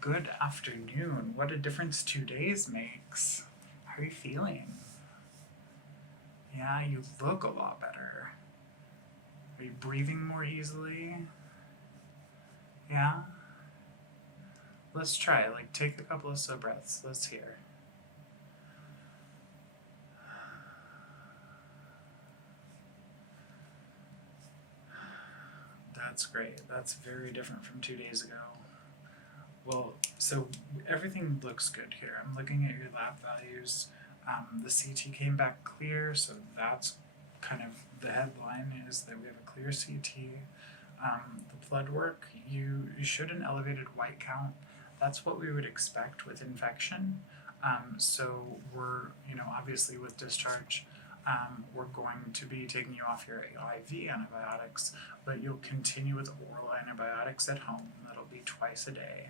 Good afternoon. What a difference 2 days makes. How are you feeling? Yeah, you look a lot better. Are you breathing more easily? Yeah? Let's try it. Like, take a couple of slow breaths. Let's hear. That's great. That's very different from 2 days ago. Well, so everything looks good here. I'm looking at your lab values. The CT came back clear, so that's kind of the headline is that we have a clear CT. The blood work, you showed an elevated white count. That's what we would expect with infection. So we're, obviously with discharge, we're going to be taking you off your IV antibiotics, but you'll continue with oral antibiotics at home. That'll be twice a day.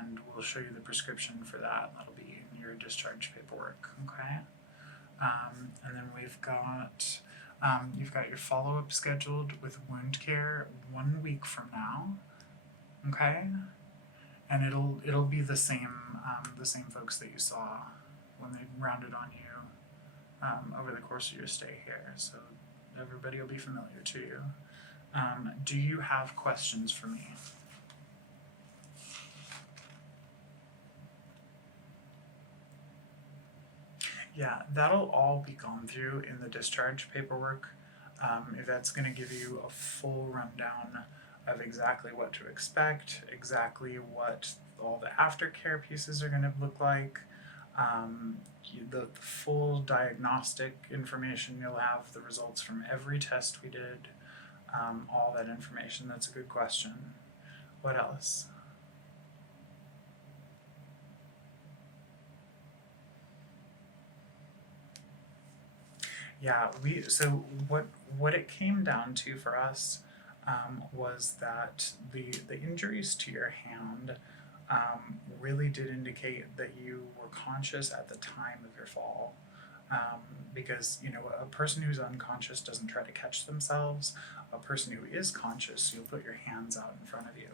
And we'll show you the prescription for that. That'll be in your discharge paperwork, okay? And then we've got, you've got your follow-up scheduled with wound care 1 week from now, okay? And it'll be the same folks that you saw when they rounded on you over the course of your stay here. So everybody will be familiar to you. Do you have questions for me? Yeah, that'll all be gone through in the discharge paperwork. Yvette's going to give you a full rundown of exactly what to expect, exactly what all the aftercare pieces are going to look like, the full diagnostic information. You'll have the results from every test we did, all that information. That's a good question. What else? Yeah, so what it came down to for us was that the injuries to your hand really did indicate that you were conscious at the time of your fall. Because a person who's unconscious doesn't try to catch themselves. A person who is conscious, you'll put your hands out in front of you,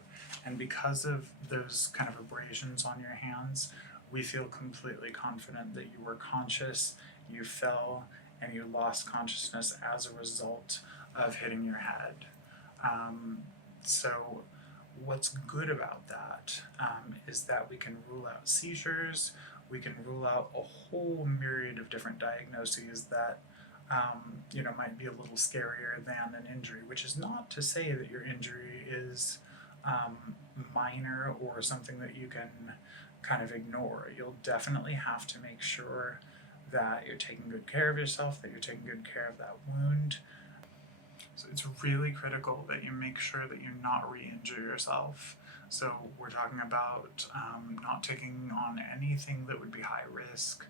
and because of those kind of abrasions on your hands, we feel completely confident that you were conscious, you fell, and you lost consciousness as a result of hitting your head. So what's good about that is that we can rule out seizures, we can rule out a whole myriad of different diagnoses that might be a little scarier than an injury, which is not to say that your injury is minor or something that you can kind of ignore. You'll definitely have to make sure that you're taking good care of yourself, that you're taking good care of that wound. So it's really critical that you make sure that you're not re-injure yourself. So we're talking about not taking on anything that would be high risk,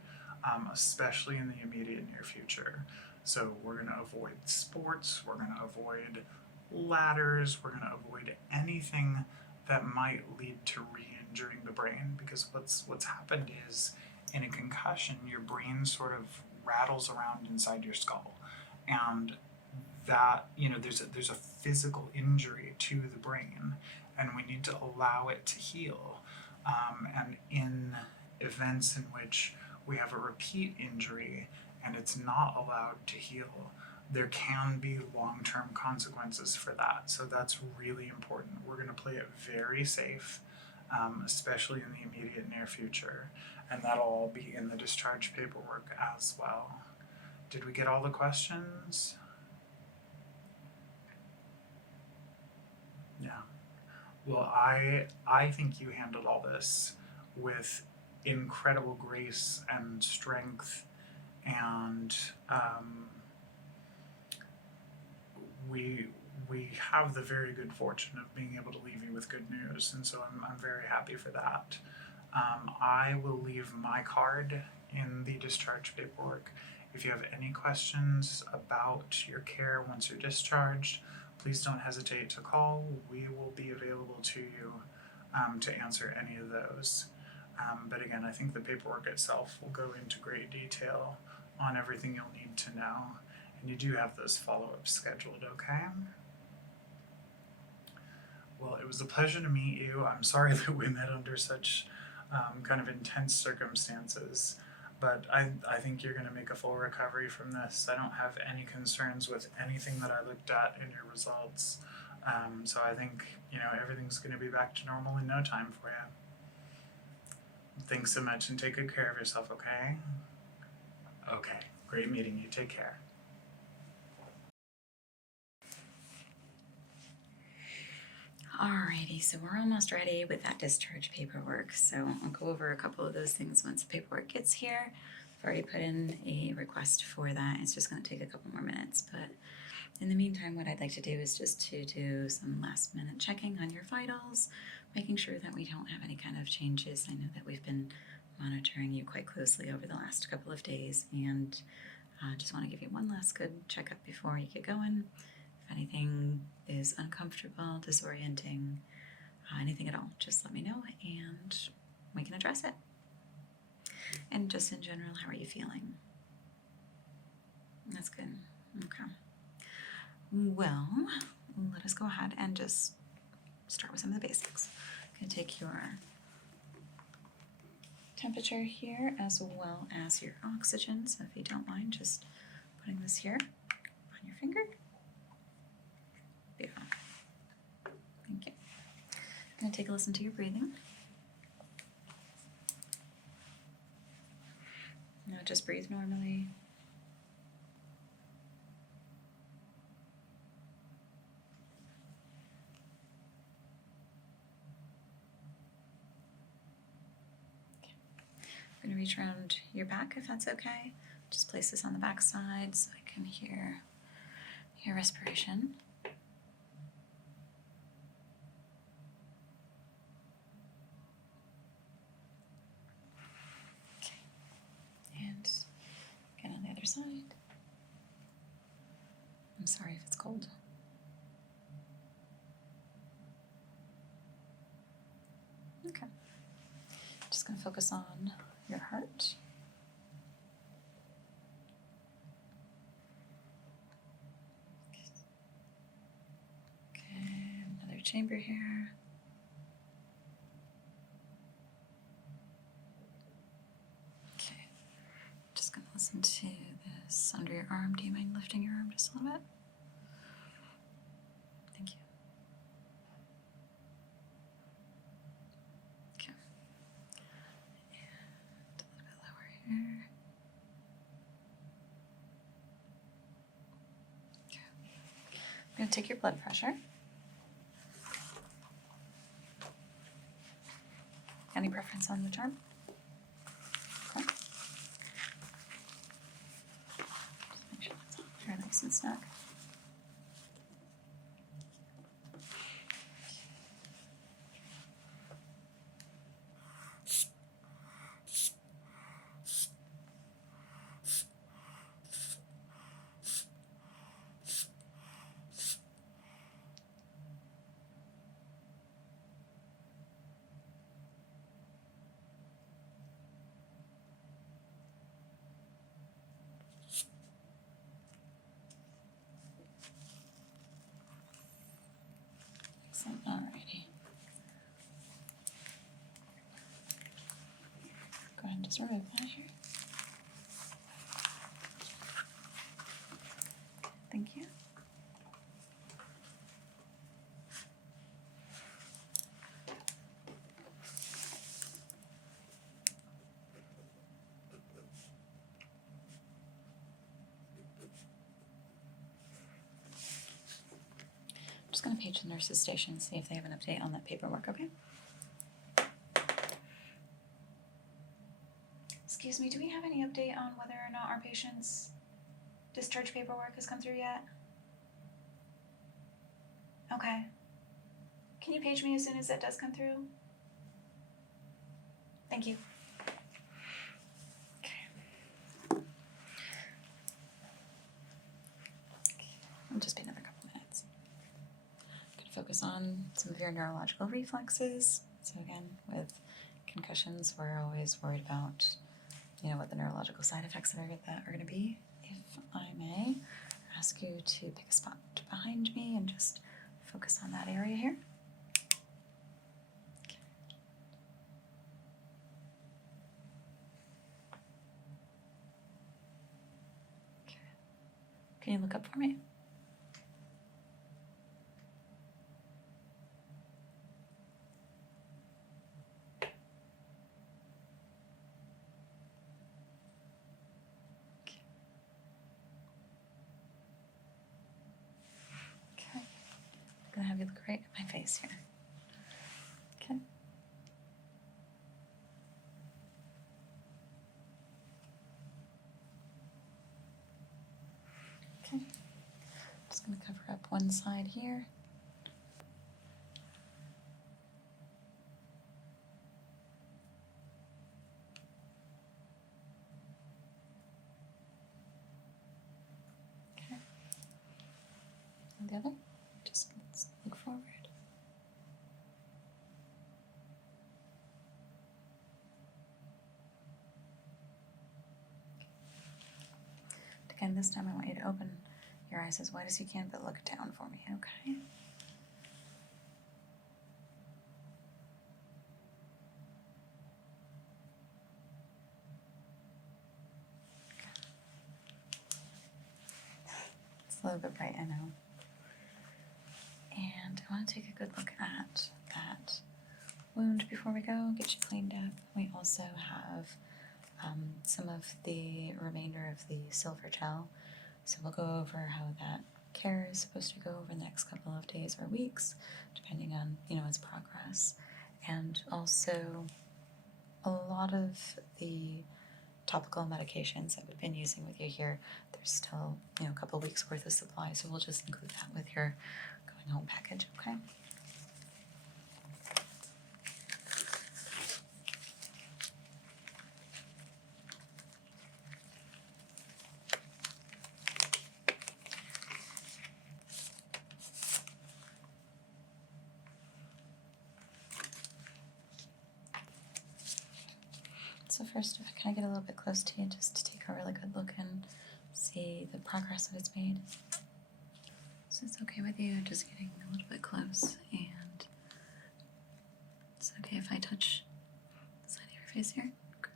especially in the immediate near future. So we're going to avoid sports, we're going to avoid ladders, we're going to avoid anything that might lead to re-injuring the brain, because what's happened is in a concussion, your brain sort of rattles around inside your skull, and that there's a physical injury to the brain, and we need to allow it to heal. And in events in which we have a repeat injury and it's not allowed to heal, there can be long-term consequences for that. So that's really important. We're going to play it very safe, especially in the immediate near future, and that'll all be in the discharge paperwork as well. Did we get all the questions? Yeah. Well, I think you handled all this with incredible grace and strength, and we have the very good fortune of being able to leave you with good news, and so I'm very happy for that. I will leave my card in the discharge paperwork. If you have any questions about your care once you're discharged, please don't hesitate to call. We will be available to you to answer any of those. But again, I think the paperwork itself will go into great detail on everything you'll need to know. And you do have those follow-ups scheduled, okay? Well, it was a pleasure to meet you. I'm sorry that we met under such kind of intense circumstances, but I think you're going to make a full recovery from this. I don't have any concerns with anything that I looked at in your results. So I think, everything's going to be back to normal in no time for you. Thanks so much and take good care of yourself, okay? Okay, great meeting you. Take care. Alrighty, so we're almost ready with that discharge paperwork. So I'll go over a couple of those things once the paperwork gets here. I've already put in a request for that. It's just going to take a couple more minutes. But in the meantime, what I'd like to do is just to do some last minute checking on your vitals, making sure that we don't have any kind of changes. I know that we've been monitoring you quite closely over the last couple of days, and just want to give you one last good checkup before you get going. If anything is uncomfortable, disorienting, anything at all, just let me know and we can address it. And just in general, how are you feeling? That's good. Okay. Well, let us go ahead and just start with some of the basics. I'm going to take your temperature here as well as your oxygen. So if you don't mind, just putting this here on your finger. Beautiful. Thank you. I'm going to take a listen to your breathing. Now just breathe normally. Okay. I'm going to reach around your back if that's okay. Just place this on the back side so I can hear your respiration. And again on the other side. I'm sorry if it's cold. Okay. Just going to focus on your heart. Okay, another chamber here. Okay. Just going to listen to this under your arm. Do you mind lifting your arm just a little bit? Thank you. Okay. And a little bit lower here. Okay. I'm going to take your blood pressure. Any preference on which arm? Okay. Just make sure that's all here, nice and snug. Excellent. Alrighty. Go ahead and just remove that here. Thank you. I'm just going to page the nurse's station and see if they have an update on that paperwork, okay? Excuse me, do we have any update on whether or not our patient's discharge paperwork has come through yet? Okay. Can you page me as soon as that does come through? Thank you. Okay. It'll just be another couple minutes. I'm going to focus on some of your neurological reflexes. So again, with concussions, we're always worried about, what the neurological side effects that are going to be. If I may ask you to pick a spot behind me and just focus on that area here. Can you look up for me? Okay. I'm gonna have you look right at my face here. Okay. Okay. Just gonna cover up one side here. Okay. And the other. Just let's look forward. Again, this time I want you to open your eyes as wide as you can, but look down for me, okay? It's a little bit bright, I know. And I want to take a good look at that wound before we go, get you cleaned up. We also have some of the remainder of the silver gel. So we'll go over how that care is supposed to go over the next couple of days or weeks, depending on, its progress. And also a lot of the topical medications that we've been using with you here, there's still, a couple weeks worth of supply, so we'll just include that with your going home package, okay? So first, can I get a little bit close to you just to take a really good look and see the progress that it's made? So it's okay with you just getting a little bit close, and it's okay if I touch the side of your face here? Okay.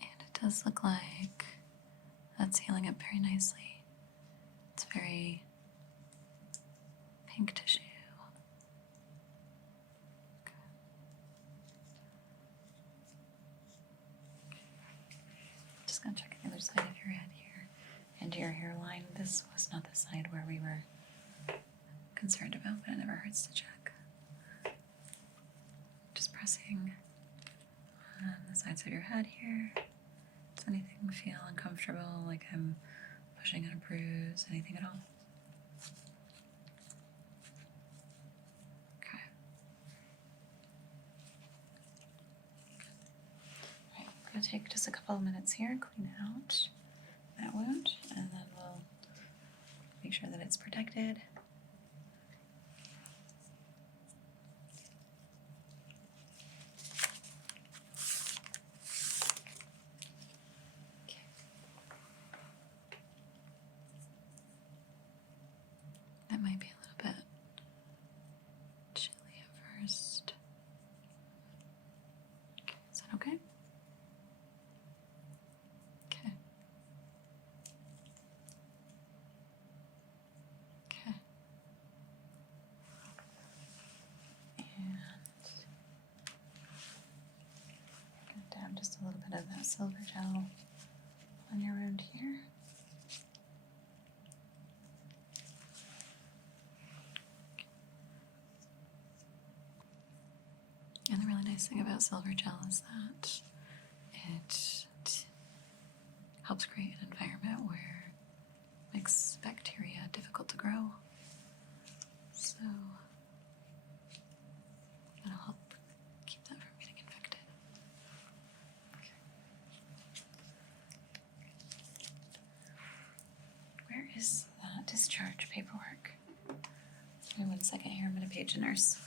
And it does look like that's healing up very nicely. It's very pink tissue. Just gonna check the other side of your head here and your hairline. This was not the side where we were concerned about, but it never hurts to check. Just pressing on the sides of your head here. Does anything feel uncomfortable, like I'm pushing on a bruise, anything at all? Okay. All right, I'm gonna take just a couple of minutes here, clean out that wound, and then we'll make sure that it's protected. That might be a little bit chilly at first. Okay, is that okay? Okay. Okay. And I'm gonna dab just a little bit of that silver gel on your wound here. And the really nice thing about silver gel is that it helps create an environment where it makes bacteria difficult to grow. So that'll help keep that from getting infected. Okay. Where is that discharge paperwork? Give me 1 second here, I'm gonna page a nurse.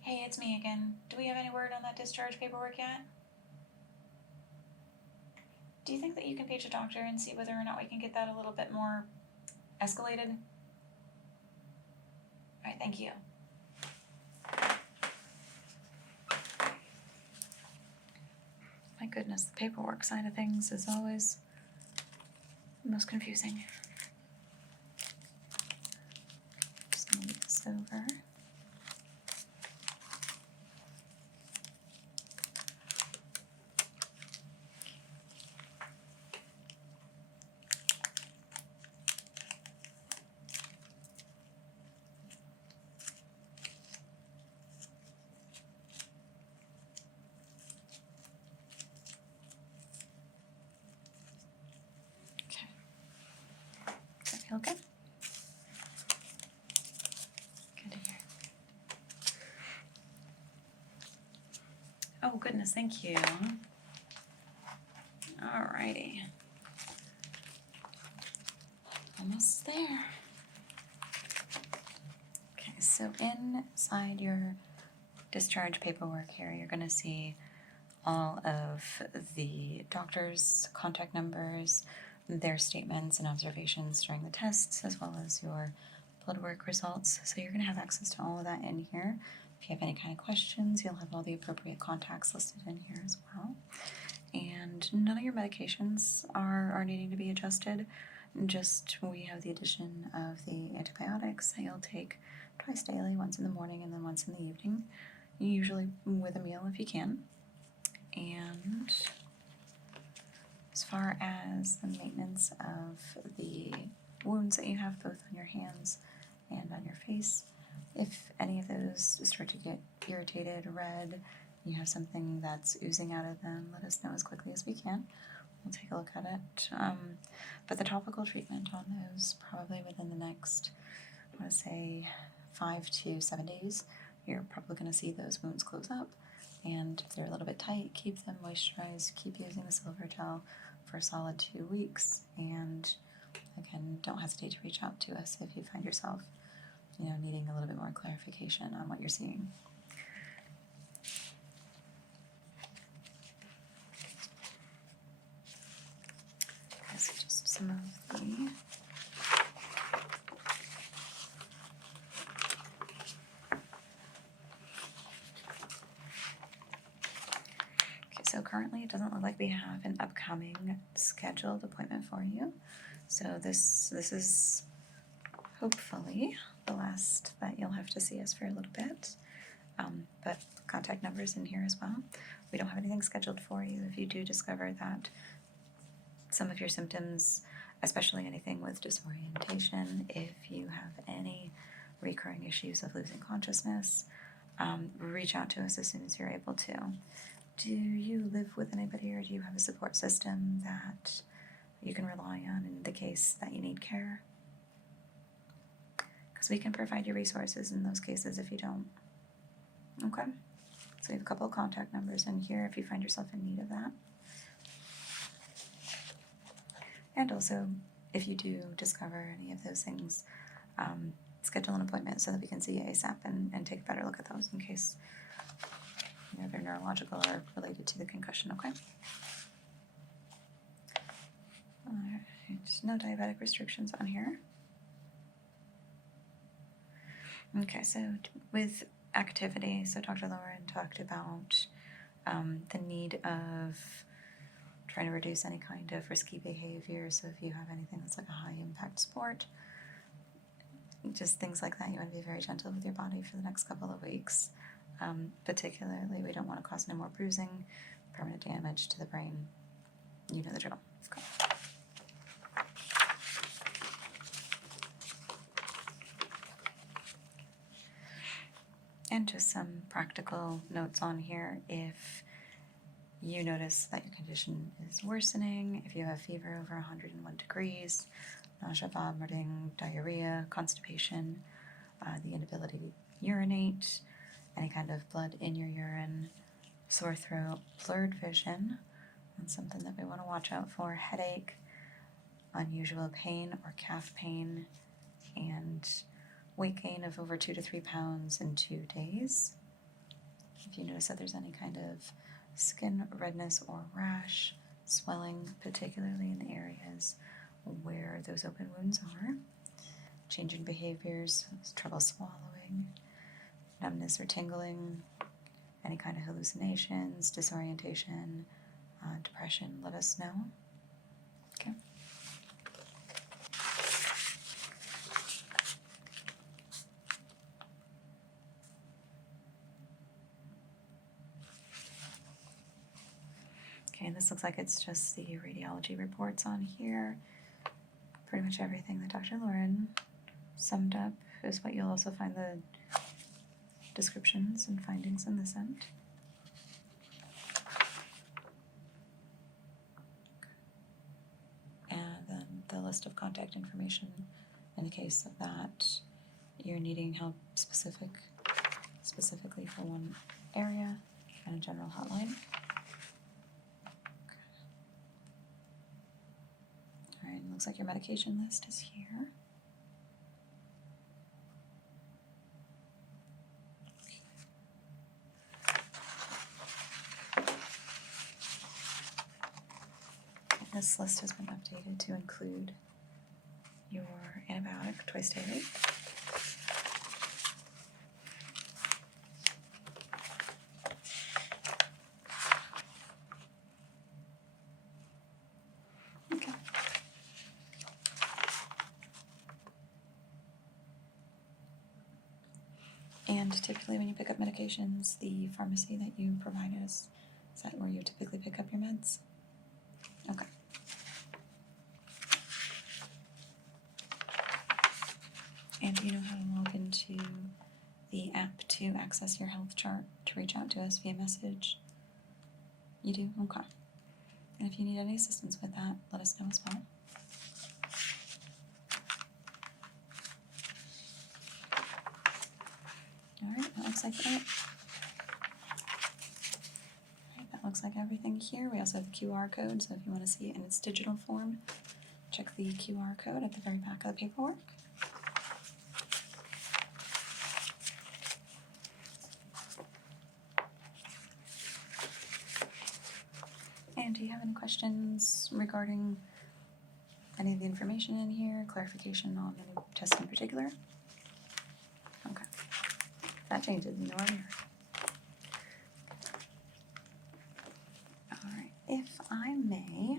Hey, it's me again. Do we have any word on that discharge paperwork yet? Do you think that you can page a doctor and see whether or not we can get that a little bit more escalated? Alright, thank you. My goodness, the paperwork side of things is always the most confusing. Just gonna move this over. Okay. Does that feel good? Good to hear. Oh goodness, thank you. Alrighty. Almost there. Okay, so inside your discharge paperwork here, you're going to see all of the doctor's contact numbers, their statements and observations during the tests, as well as your blood work results. So you're going to have access to all of that in here. If you have any kind of questions, you'll have all the appropriate contacts listed in here as well. And none of your medications are needing to be adjusted. Just we have the addition of the antibiotics that you'll take twice daily, once in the morning and then once in the evening, usually with a meal if you can. And as far as the maintenance of the wounds that you have both on your hands and on your face, if any of those start to get irritated, red, you have something that's oozing out of them, let us know as quickly as we can. We'll take a look at it. But the topical treatment on those, probably within the next, I want to say, 5 to 7 days, you're probably going to see those wounds close up. And if they're a little bit tight, keep them moisturized, keep using the silver gel for a solid 2 weeks. And again, don't hesitate to reach out to us if you find yourself, needing a little bit more clarification on what you're seeing. Okay, so just some of the So currently it doesn't look like we have an upcoming scheduled appointment for you. So this is hopefully the last that you'll have to see us for a little bit. But contact numbers in here as well. We don't have anything scheduled for you. If you do discover that some of your symptoms, especially anything with disorientation, if you have any recurring issues of losing consciousness, reach out to us as soon as you're able to. Do you live with anybody, or do you have a support system that you can rely on in the case that you need care? Because we can provide you resources in those cases if you don't. Okay? So we have a couple of contact numbers in here if you find yourself in need of that. And also, if you do discover any of those things, schedule an appointment so that we can see you ASAP and take a better look at those in case they're neurological or related to the concussion, okay? Alright, no diabetic restrictions on here. Okay, so with activity, so Dr. Lauren talked about the need of trying to reduce any kind of risky behavior. So if you have anything that's like a high impact sport, just things like that, you want to be very gentle with your body for the next couple of weeks. Particularly, we don't want to cause any more bruising, permanent damage to the brain. You know the drill. Okay. And just some practical notes on here. If you notice that your condition is worsening, if you have a fever over 101 degrees, nausea, vomiting, diarrhea, constipation, the inability to urinate, any kind of blood in your urine, sore throat, blurred vision, that's something that we want to watch out for, headache, unusual pain or calf pain, and weight gain of over 2 to 3 pounds in 2 days. If you notice that there's any kind of skin redness or rash, swelling, particularly in the areas where those open wounds are, change in behaviors, trouble swallowing, numbness or tingling, any kind of hallucinations, disorientation, depression, let us know. Okay. Okay, and this looks like it's just the radiology reports on here. Pretty much everything that Dr. Lauren summed up is what you'll also find the descriptions and findings in this end. And then the list of contact information in the case of that you're needing help specifically for one area, and a general hotline. Alright, looks like your medication list is here. This list has been updated to include your antibiotic twice daily. Okay. And typically when you pick up medications, the pharmacy that you provide is that where you typically pick up your meds? Okay. And do you know how to log into the app to access your health chart to reach out to us via message? You do? Okay. And if you need any assistance with that, let us know as well. Alright, that looks like it. Alright, that looks like everything here. We also have the QR code, so if you want to see it in its digital form, check the QR code at the very back of the paperwork. And do you have any questions regarding any of the information in here, clarification on any test in particular? Okay. If that changes, you know I'm here. Alright, if I may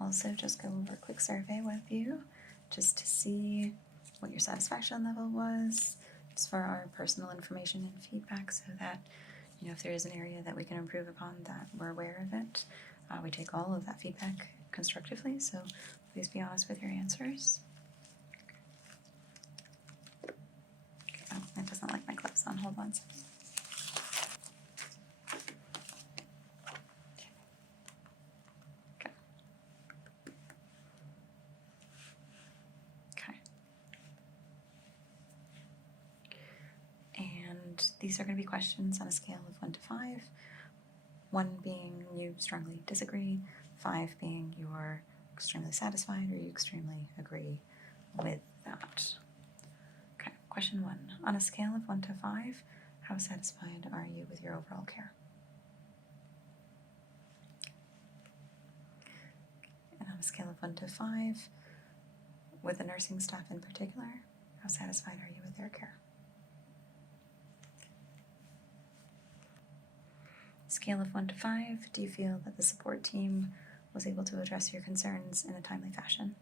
also just go over a quick survey with you, just to see what your satisfaction level was, just for our personal information and feedback, so that, you know, if there is an area that we can improve upon, that we're aware of it. We take all of that feedback constructively, so please be honest with your answers. Oh, it doesn't like my gloves on. Hold on a second. Okay. Okay. And these are going to be questions on a scale of 1 to 5. 1 being you strongly disagree, 5 being you're extremely satisfied or you extremely agree with that. Okay, question 1. On a scale of 1 to 5, how satisfied are you with your overall care? And on a scale of 1 to 5, with the nursing staff in particular, how satisfied are you with their care? Scale of 1 to 5, do you feel that the support team was able to address your concerns in a timely fashion?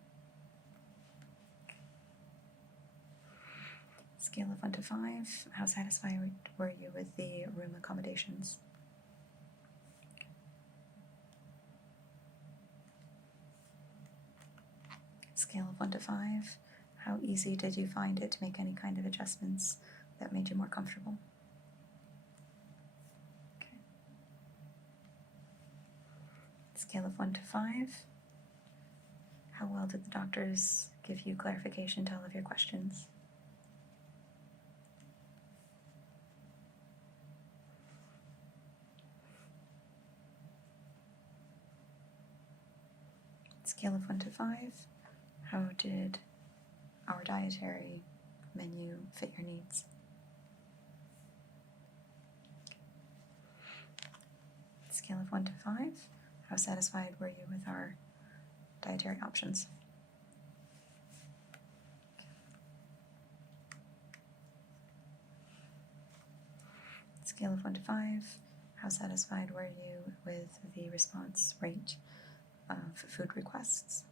Scale of 1 to 5, how satisfied were you with the room accommodations? Scale of 1 to 5, how easy did you find it to make any kind of adjustments that made you more comfortable? Okay. Scale of 1 to 5, how well did the doctors give you clarification to all of your questions? Scale of 1 to 5, how did our dietary menu fit your needs? Scale of 1 to 5, how satisfied were you with our dietary options? Scale of 1 to 5, How satisfied were you with the response rate of food requests?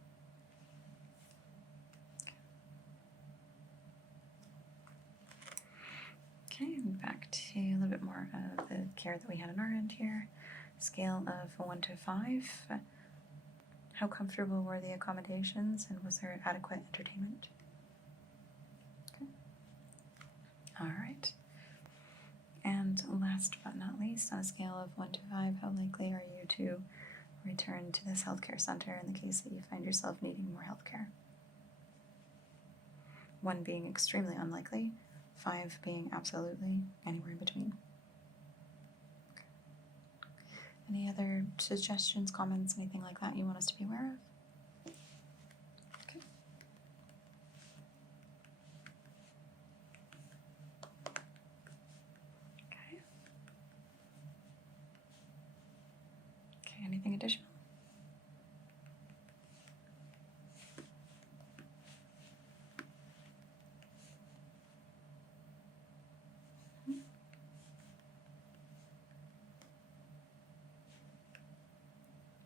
Okay, back to a little bit more of the care that we had on our end here. Scale of 1 to 5. How comfortable were the accommodations, and was there adequate entertainment? Okay. All right. And last but not least, on a scale of 1 to 5, how likely are you to return to this healthcare center in the case that you find yourself needing more healthcare? 1 being extremely unlikely, 5 being absolutely anywhere in between. Okay. Any other suggestions, comments, anything like that you want us to be aware of? Okay. Okay. Okay, anything additional?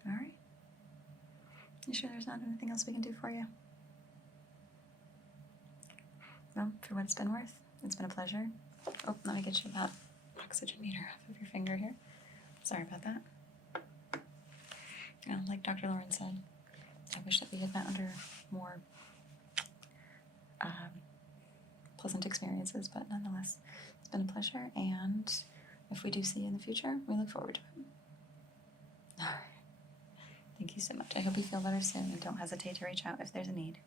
All right. You sure there's not anything else we can do for you? Well, for what it's been worth, it's been a pleasure. Oh, let me get you that oxygen meter off of your finger here. Sorry about that. Like Dr. Lauren said, I wish that we had met under more pleasant experiences, but nonetheless, it's been a pleasure, and if we do see you in the future, we look forward to it. All right. Thank you so much. I hope you feel better soon, and don't hesitate to reach out if there's a need.